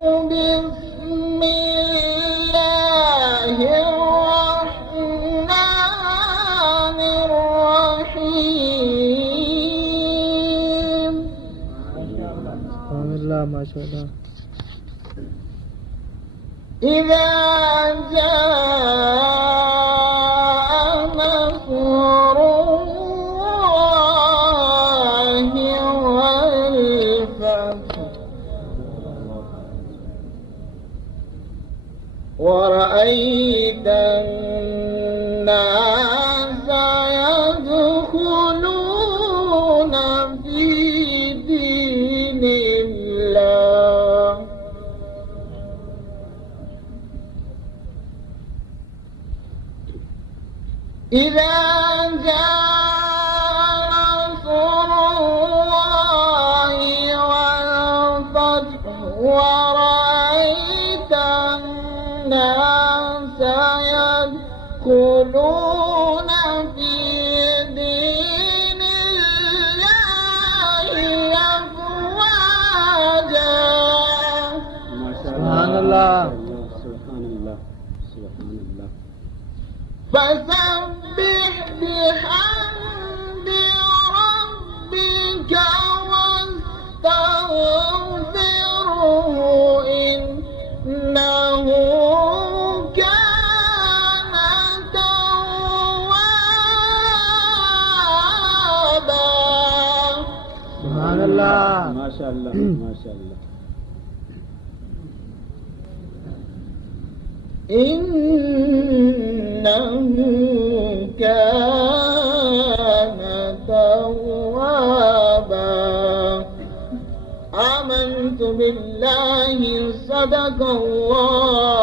بسم الله الرحمن الرحيم. سبحان الله ما شاء الله. إذا جاء نصر الله والفتح ورأيت الناس يدخلون في دين الله إذا جاء نصر الله والفتح ورأيت الناس يدخلون في دين الله أفواجا. سبحان الله. سبحان الله. سبحان الله. فسبح بحمد ربك واستغفره إنه كان توابا. سبحان الله. ما شاء الله. ما شاء الله. إنه كان توابا. آمنت بالله صدق الله